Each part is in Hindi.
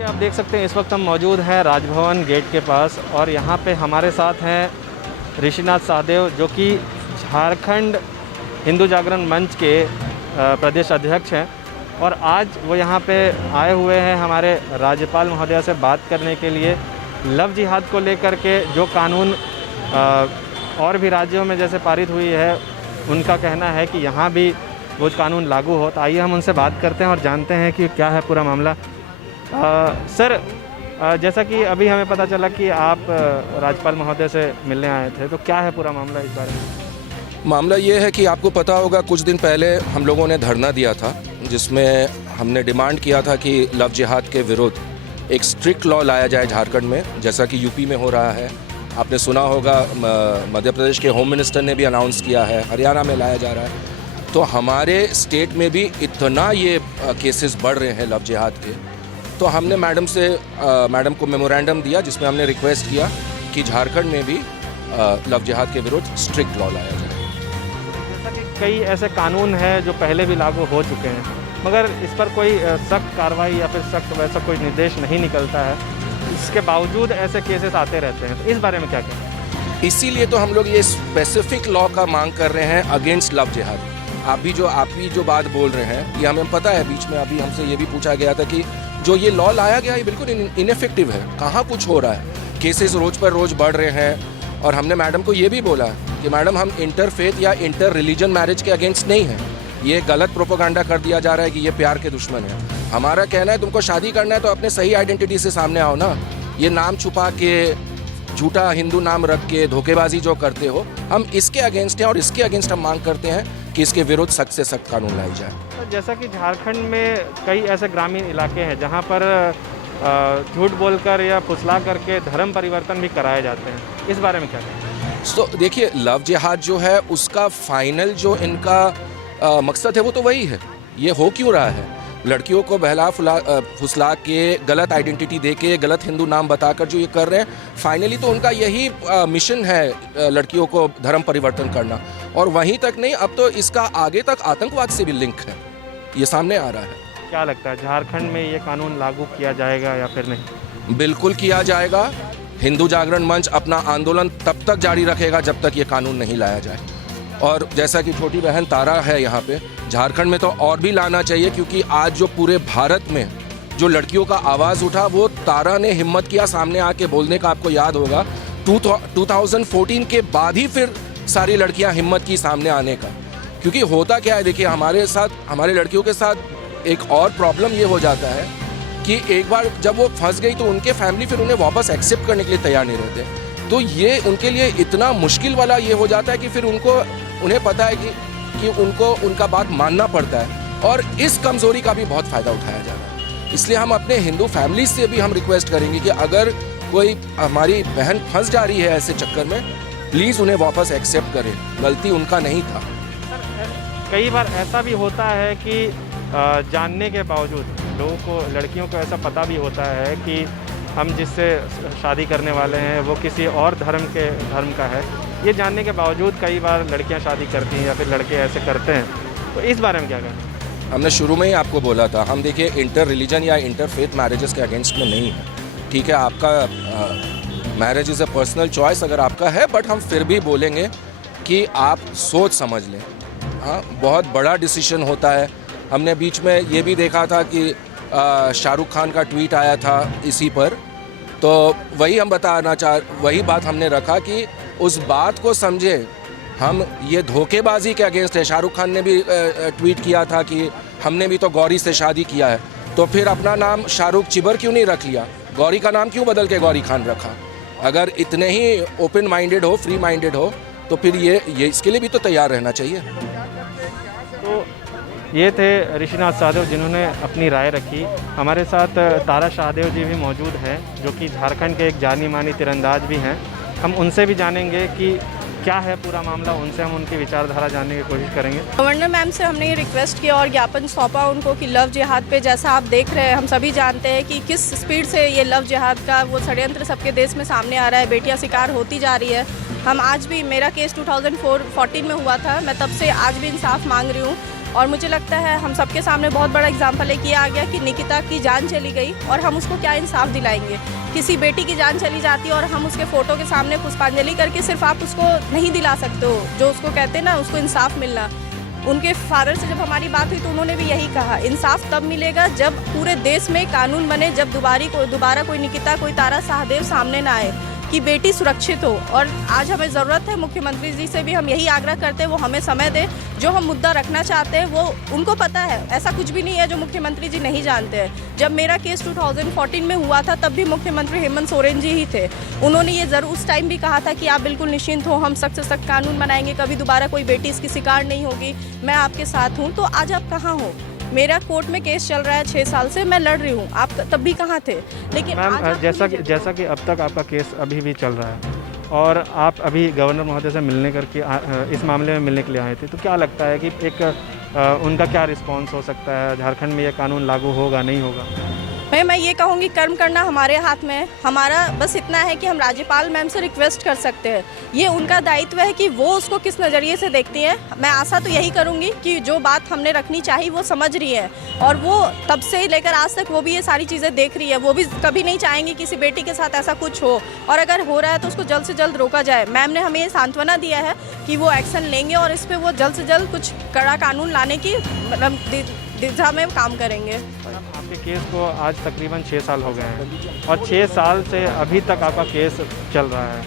कि आप देख सकते हैं इस वक्त हम मौजूद हैं राजभवन गेट के पास और यहाँ पे हमारे साथ हैं ऋषिनाथ सहदेव जो कि झारखंड हिंदू जागरण मंच के प्रदेश अध्यक्ष हैं और आज वो यहाँ पे आए हुए हैं हमारे राज्यपाल महोदया से बात करने के लिए। लव जिहाद को लेकर के जो कानून और भी राज्यों में जैसे पारित हुई है, उनका कहना है कि यहाँ भी वो कानून लागू हो। तो आइए हम उनसे बात करते हैं और जानते हैं कि क्या है पूरा मामला। सर, जैसा कि अभी हमें पता चला कि आप राज्यपाल महोदय से मिलने आए थे, तो क्या है पूरा मामला इस बारे में? मामला ये है कि आपको पता होगा कुछ दिन पहले हम लोगों ने धरना दिया था जिसमें हमने डिमांड किया था कि लव जिहाद के विरुद्ध एक स्ट्रिक्ट लॉ लाया जाए झारखंड में, जैसा कि यूपी में हो रहा है। आपने सुना होगा मध्य प्रदेश के होम मिनिस्टर ने भी अनाउंस किया है, हरियाणा में लाया जा रहा है। तो हमारे स्टेट में भी इतना ये केसेस बढ़ रहे हैं लव जिहाद के, तो हमने मैडम को मेमोरेंडम दिया जिसमें हमने रिक्वेस्ट किया कि झारखंड में भी लव जिहाद के विरुद्ध स्ट्रिक्ट लॉ लाया जाए। जैसा कि कई ऐसे कानून हैं जो पहले भी लागू हो चुके हैं, मगर इस पर कोई सख्त कार्रवाई या फिर सख्त वैसा कोई निर्देश नहीं निकलता है, इसके बावजूद ऐसे केसेस आते रहते हैं। तो इस बारे में क्या कहें? इसीलिए तो हम लोग ये स्पेसिफिक लॉ का मांग कर रहे हैं अगेंस्ट लव जिहाद। आप भी जो बात बोल रहे हैं, ये हमें पता है। बीच में अभी हमसे ये भी पूछा गया था कि जो ये लॉ लाया गया ये बिल्कुल इनफेक्टिव है, कहाँ कुछ हो रहा है। केसेस रोज पर रोज बढ़ रहे हैं और हमने मैडम को ये भी बोला कि मैडम हम इंटरफेथ या इंटर रिलीजन मैरिज के अगेंस्ट नहीं हैं। ये गलत प्रोपोगंडा कर दिया जा रहा है कि ये प्यार के दुश्मन है। हमारा कहना है तुमको शादी करना है तो अपने सही आइडेंटिटी से सामने आओ ना। ये नाम छुपा के, झूठा हिंदू नाम रख के धोखेबाजी जो करते हो, हम इसके अगेंस्ट हैं और इसके अगेंस्ट हम मांग करते हैं कि इसके विरुद्ध सख्त से सख्त कानून लाई जाए। तो जैसा कि झारखंड में कई ऐसे ग्रामीण इलाके हैं जहां पर झूठ बोलकर या फुसला करके धर्म परिवर्तन भी कराए जाते हैं, इस बारे में क्या कहें? तो देखिए, लव जिहाद जो है उसका फाइनल जो इनका मकसद है वो तो वही है। ये हो क्यों रहा है? लड़कियों को बहला फुसला के, गलत आइडेंटिटी दे के, गलत हिंदू नाम बताकर जो ये कर रहे हैं, फाइनली तो उनका यही मिशन है, लड़कियों को धर्म परिवर्तन करना। और वहीं तक नहीं, अब तो इसका आगे तक आतंकवाद से भी लिंक है, ये सामने आ रहा है। क्या लगता है झारखंड में ये कानून लागू किया जाएगा या फिर नहीं? बिल्कुल किया जाएगा। हिंदू जागरण मंच अपना आंदोलन तब तक जारी रखेगा जब तक ये कानून नहीं लाया जाए। और जैसा कि छोटी बहन तारा है यहाँ पे, झारखंड में तो और भी लाना चाहिए, क्योंकि आज जो पूरे भारत में जो लड़कियों का आवाज़ उठा, वो तारा ने हिम्मत किया सामने आके बोलने का। आपको याद होगा 2014 के बाद ही फिर सारी लड़कियां हिम्मत की सामने आने का। क्योंकि होता क्या है, देखिए हमारे लड़कियों के साथ एक और प्रॉब्लम ये हो जाता है कि एक बार जब वो फंस गई तो उनके फैमिली फिर उन्हें वापस एक्सेप्ट करने के लिए तैयार नहीं रहते। तो ये उनके लिए इतना मुश्किल वाला ये हो जाता है कि फिर उन्हें पता है कि उनको उनका बात मानना पड़ता है, और इस कमज़ोरी का भी बहुत फ़ायदा उठाया जा रहा है। इसलिए हम अपने हिंदू फैमिली से भी हम रिक्वेस्ट करेंगे कि अगर कोई हमारी बहन फंस जा रही है ऐसे चक्कर में, प्लीज़ उन्हें वापस एक्सेप्ट करें, गलती उनका नहीं था। कई बार ऐसा भी होता है कि जानने के बावजूद लोगों को, लड़कियों को ऐसा पता भी होता है कि हम जिससे शादी करने वाले हैं वो किसी और धर्म का है। ये जानने के बावजूद कई बार लड़कियां शादी करती हैं या फिर लड़के ऐसे करते हैं, तो इस बारे में क्या कहें? हमने शुरू में ही आपको बोला था, हम देखिए इंटर रिलीजन या इंटर फेथ मैरिजेस के अगेंस्ट में नहीं है। ठीक है, आपका marriage is a personal choice अगर आपका है, बट हम फिर भी बोलेंगे कि आप सोच समझ लें। हाँ, बहुत बड़ा डिसीजन होता है। हमने बीच में ये भी देखा था कि शाहरुख खान का ट्वीट आया था इसी पर, तो वही बात हमने रखा कि उस बात को समझे। हम ये धोखेबाजी के अगेंस्ट है। शाहरुख खान ने भी ट्वीट किया था कि हमने भी तो गौरी से शादी किया है, तो फिर अपना नाम शाहरुख चिबर क्यों नहीं रख लिया? गौरी का नाम क्यों बदल के गौरी खान रखा? अगर इतने ही ओपन माइंडेड हो, फ्री माइंडेड हो, तो फिर ये इसके लिए भी तो तैयार रहना चाहिए। तो ये थे ऋषिनाथ सहदेव जिन्होंने अपनी राय रखी। हमारे साथ तारा शाहदेव जी भी मौजूद हैं जो कि झारखंड के एक जानी मानी तीरंदाज भी हैं। हम उनसे भी जानेंगे कि क्या है पूरा मामला, उनसे हम उनकी विचारधारा जानने की कोशिश करेंगे। गवर्नर मैम से हमने ये रिक्वेस्ट किया और ज्ञापन सौंपा उनको कि लव जिहाद पे, जैसा आप देख रहे हैं, हम सभी जानते हैं कि किस स्पीड से ये लव जिहाद का वो षड्यंत्र सबके देश में सामने आ रहा है। बेटियां शिकार होती जा रही है। हम आज भी, मेरा केस 2014 में हुआ था, मैं तब से आज भी इंसाफ मांग रही हूँ और मुझे लगता है हम सबके सामने बहुत बड़ा एग्जाम्पल एक ये आ गया कि निकिता की जान चली गई और हम उसको क्या इंसाफ दिलाएंगे। किसी बेटी की जान चली जाती है और हम उसके फ़ोटो के सामने पुष्पांजलि करके सिर्फ आप उसको नहीं दिला सकते हो जो उसको कहते हैं ना, उसको इंसाफ मिलना। उनके फादर से जब हमारी बात हुई तो उन्होंने भी यही कहा, इंसाफ तब मिलेगा जब पूरे देश में कानून बने, जब दोबारा कोई निकिता, कोई तारा शाहदेव सामने ना आए, कि बेटी सुरक्षित हो। और आज हमें ज़रूरत है, मुख्यमंत्री जी से भी हम यही आग्रह करते हैं वो हमें समय दे, जो हम मुद्दा रखना चाहते हैं वो उनको पता है। ऐसा कुछ भी नहीं है जो मुख्यमंत्री जी नहीं जानते हैं। जब मेरा केस 2014 में हुआ था तब भी मुख्यमंत्री हेमंत सोरेन जी ही थे। उन्होंने ये ज़रूर उस टाइम भी कहा था कि आप बिल्कुल निश्चिंत हो, हम सख्त से सख्त कानून बनाएंगे, कभी दोबारा कोई बेटी इसकी शिकार नहीं होगी, मैं आपके साथ हूँ। तो आज आप कहाँ हो? मेरा कोर्ट में केस चल रहा है 6 साल से, मैं लड़ रही हूँ, आप तब भी कहाँ थे? लेकिन मैम, जैसा कि अब तक आपका केस अभी भी चल रहा है और आप अभी गवर्नर महोदय से मिलने करके इस मामले में मिलने के लिए आए थे, तो क्या लगता है कि एक उनका क्या रिस्पॉन्स हो सकता है? झारखंड में ये कानून लागू होगा, नहीं होगा? मैं ये कहूँगी कर्म करना हमारे हाथ में है। हमारा बस इतना है कि हम राज्यपाल मैम से रिक्वेस्ट कर सकते हैं, ये उनका दायित्व है कि वो उसको किस नज़रिए से देखती हैं। मैं आशा तो यही करूँगी कि जो बात हमने रखनी चाहिए वो समझ रही है और वो तब से लेकर आज तक वो भी ये सारी चीज़ें देख रही है। वो भी कभी नहीं चाहेंगी किसी बेटी के साथ ऐसा कुछ हो, और अगर हो रहा है तो उसको जल्द से जल्द रोका जाए। मैम ने हमें ये सांत्वना दिया है कि वो एक्शन लेंगे और इस पर वो जल्द से जल्द कुछ कड़ा कानून लाने की दिशा में काम करेंगे। आपके केस को आज तकरीबन 6 साल हो गए हैं और 6 साल से अभी तक आपका केस चल रहा है,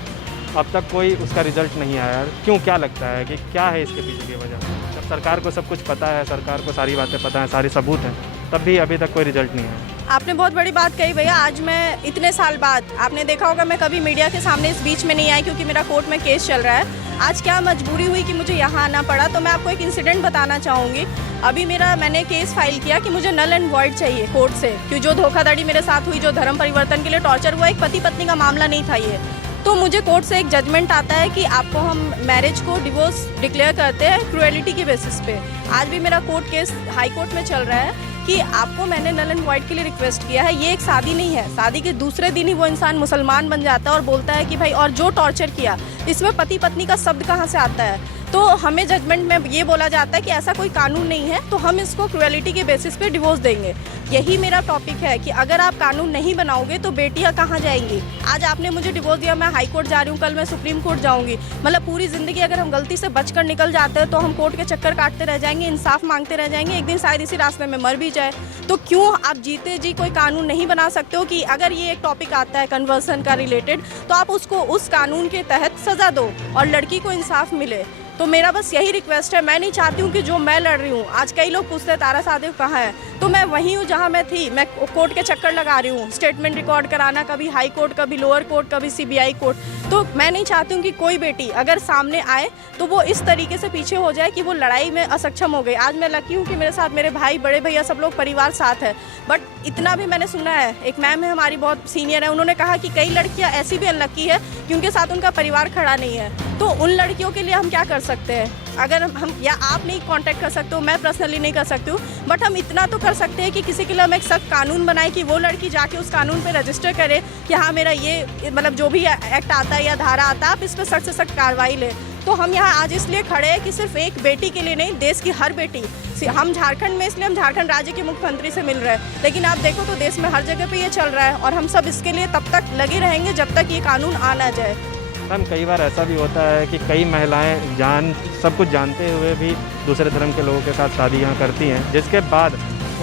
अब तक कोई उसका रिजल्ट नहीं आया। क्यों, क्या लगता है कि क्या है इसके पीछे की वजह? जब सरकार को सब कुछ पता है, सरकार को सारी बातें पता है, सारे सबूत हैं, तब भी अभी तक कोई रिजल्ट नहीं है। आपने बहुत बड़ी बात कही भैया। आज मैं इतने साल बाद, आपने देखा होगा मैं कभी मीडिया के सामने इस बीच में नहीं आई क्योंकि मेरा कोर्ट में केस चल रहा है। आज क्या मजबूरी हुई कि मुझे यहाँ आना पड़ा, तो मैं आपको एक इंसिडेंट बताना चाहूँगी। अभी मैंने केस फाइल किया कि मुझे नल एंड वॉइड चाहिए कोर्ट से, कि जो धोखाधड़ी मेरे साथ हुई, जो धर्म परिवर्तन के लिए टॉर्चर हुआ, एक पति पत्नी का मामला नहीं था ये। तो मुझे कोर्ट से एक जजमेंट आता है कि आपको हम मैरिज को डिवोर्स डिक्लेयर करते हैं क्रुएलिटी के बेसिस पे। आज भी मेरा कोर्ट केस हाई कोर्ट में चल रहा है कि आपको मैंने नल एंड वॉइड के लिए रिक्वेस्ट किया है। ये एक शादी नहीं है, शादी के दूसरे दिन ही वो इंसान मुसलमान बन जाता है और बोलता है कि भाई, और जो टॉर्चर किया, इसमें पति पत्नी का शब्द कहाँ से आता है? तो हमें जजमेंट में ये बोला जाता है कि ऐसा कोई कानून नहीं है, तो हम इसको क्रुएलिटी के बेसिस पे डिवोर्स देंगे। यही मेरा टॉपिक है कि अगर आप कानून नहीं बनाओगे तो बेटियां कहाँ जाएंगी? आज आपने मुझे डिवोर्स दिया, मैं हाई कोर्ट जा रही हूँ, कल मैं सुप्रीम कोर्ट जाऊँगी। मतलब पूरी ज़िंदगी अगर हम गलती से बचकर निकल जाते हैं तो हम कोर्ट के चक्कर काटते रह जाएंगे, इंसाफ मांगते रह जाएंगे, एक दिन शायद इसी रास्ते में मर भी जाए। तो क्यों आप जीते जी कोई कानून नहीं बना सकते हो कि अगर ये एक टॉपिक आता है कन्वर्सन का रिलेटेड, तो आप उसको उस कानून के तहत सज़ा दो और लड़की को इंसाफ मिले। तो मेरा बस यही रिक्वेस्ट है। मैं नहीं चाहती हूँ कि जो मैं लड़ रही हूँ, आज कई लोग पूछते हैं तारा शाहदेव कहाँ है, तो मैं वहीं हूँ जहाँ मैं थी। मैं कोर्ट के चक्कर लगा रही हूँ, स्टेटमेंट रिकॉर्ड कराना, कभी हाई कोर्ट, कभी लोअर कोर्ट, कभी CBI कोर्ट। तो मैं नहीं चाहती हूँ कि कोई बेटी अगर सामने आए तो वो इस तरीके से पीछे हो जाए कि वो लड़ाई में असक्षम हो गई। आज मैं लकी हूँ कि मेरे साथ मेरे भाई, बड़े भैया, सब लोग परिवार साथ है। बट इतना भी मैंने सुना है, एक मैम है हमारी बहुत सीनियर है, उन्होंने कहा कि कई लड़कियाँ ऐसी भी अनलकी है कि उनके साथ उनका परिवार खड़ा नहीं है। तो उन लड़कियों के लिए हम क्या कर सकते हैं? अगर हम, या आप नहीं कांटेक्ट कर सकते हो, मैं पर्सनली नहीं कर सकती हूँ, बट हम इतना तो कर सकते हैं कि किसी के लिए हम एक सख्त कानून बनाए कि वो लड़की जाके उस कानून पे रजिस्टर करे कि हाँ, मेरा ये मतलब जो भी एक्ट आता है या धारा आता है, आप इस पर सख्त से सख्त कार्रवाई लें। तो हम यहाँ आज इसलिए खड़े हैं कि सिर्फ एक बेटी के लिए नहीं, देश की हर बेटी। हम झारखंड में, इसलिए हम झारखंड राज्य के मुख्यमंत्री से मिल रहे हैं, लेकिन आप देखो तो देश में हर जगह पे ये चल रहा है और हम सब इसके लिए तब तक लगे रहेंगे जब तक ये कानून आ ना जाए। मैम, कई बार ऐसा भी होता है कि कई महिलाएं सब कुछ जानते हुए भी दूसरे धर्म के लोगों के साथ शादियाँ करती हैं, जिसके बाद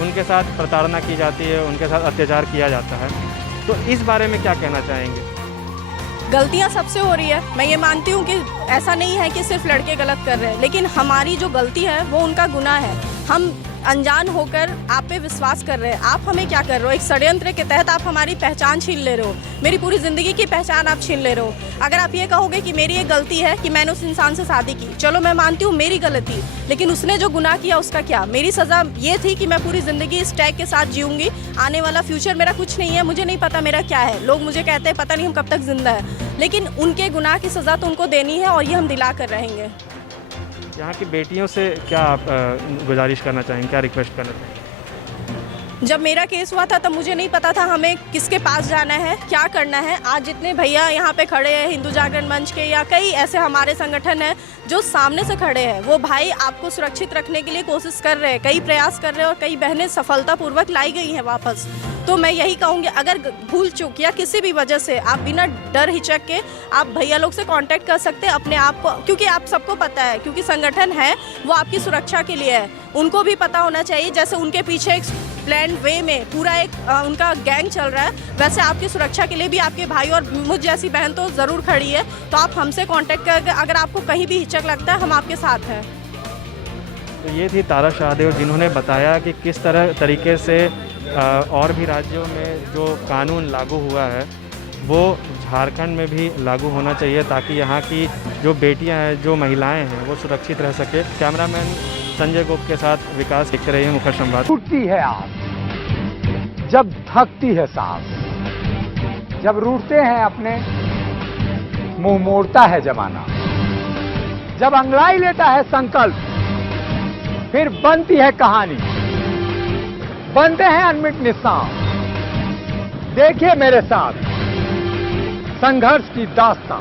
उनके साथ प्रताड़ना की जाती है, उनके साथ अत्याचार किया जाता है। तो इस बारे में क्या कहना चाहेंगे? गलतियां सबसे हो रही है। मैं ये मानती हूँ कि ऐसा नहीं है कि सिर्फ लड़के गलत कर रहे हैं, लेकिन हमारी जो गलती है वो उनका गुनाह है। हम अनजान होकर आप पे विश्वास कर रहे हैं। आप हमें क्या कर रहे हो? एक षड्यंत्र के तहत आप हमारी पहचान छीन ले रहे हो, मेरी पूरी ज़िंदगी की पहचान आप छीन ले रहे हो। अगर आप ये कहोगे कि मेरी एक गलती है कि मैंने उस इंसान से शादी की, चलो मैं मानती हूँ मेरी गलती, लेकिन उसने जो गुनाह किया उसका क्या? मेरी सज़ा ये थी कि मैं पूरी ज़िंदगी इस टैग के साथ जीऊँगी। आने वाला फ्यूचर मेरा कुछ नहीं है, मुझे नहीं पता मेरा क्या है। लोग मुझे कहते हैं पता नहीं हम कब तक जिंदा है, लेकिन उनके गुनाह की सज़ा तो उनको देनी है और ये हम दिला कर रहेंगे। यहाँ की बेटियों से क्या आप गुजारिश करना चाहेंगे, क्या रिक्वेस्ट करना चाहेंगे? जब मेरा केस हुआ था तब मुझे नहीं पता था हमें किसके पास जाना है, क्या करना है। आज जितने भैया यहाँ पे खड़े हैं हिंदू जागरण मंच के या कई ऐसे हमारे संगठन हैं जो सामने से खड़े हैं, वो भाई आपको सुरक्षित रखने के लिए कोशिश कर रहे हैं, कई प्रयास कर रहे हैं और कई बहनें सफलतापूर्वक लाई गई हैं वापस। तो मैं यही कहूँगी, अगर भूल चूक या किसी भी वजह से आप बिना डर हिचक के आप भैया लोग से कांटेक्ट कर सकते हैं अपने आप को, क्योंकि आप सबको पता है, क्योंकि संगठन है वो आपकी सुरक्षा के लिए है। उनको भी पता होना चाहिए, जैसे उनके पीछे एक प्लान वे में पूरा एक उनका गैंग चल रहा है, वैसे आपकी सुरक्षा के लिए भी आपके भाई और मुझ जैसी बहन तो ज़रूर खड़ी है। तो आप हमसे कांटेक्ट करके अगर आपको कहीं भी हिचक लगता है, हम आपके साथ हैं। तो ये थी तारा शाहदेव, जिन्होंने बताया कि किस तरीके से और भी राज्यों में जो कानून लागू हुआ है वो झारखंड में भी लागू होना चाहिए, ताकि यहाँ की जो बेटियाँ हैं, जो महिलाएं हैं, वो सुरक्षित रह सके। कैमरामैन संजय गुप्त के साथ विकास देखते रहिए मुखर संवाद। टूटती है आस, जब थकती है सांस, जब रूठते हैं अपने मुंह मोड़ता है जमाना, जब अंगड़ाई लेता है संकल्प फिर बनती है कहानी, बनते हैं अनमिट निशान। देखिए मेरे साथ संघर्ष की दास्तां।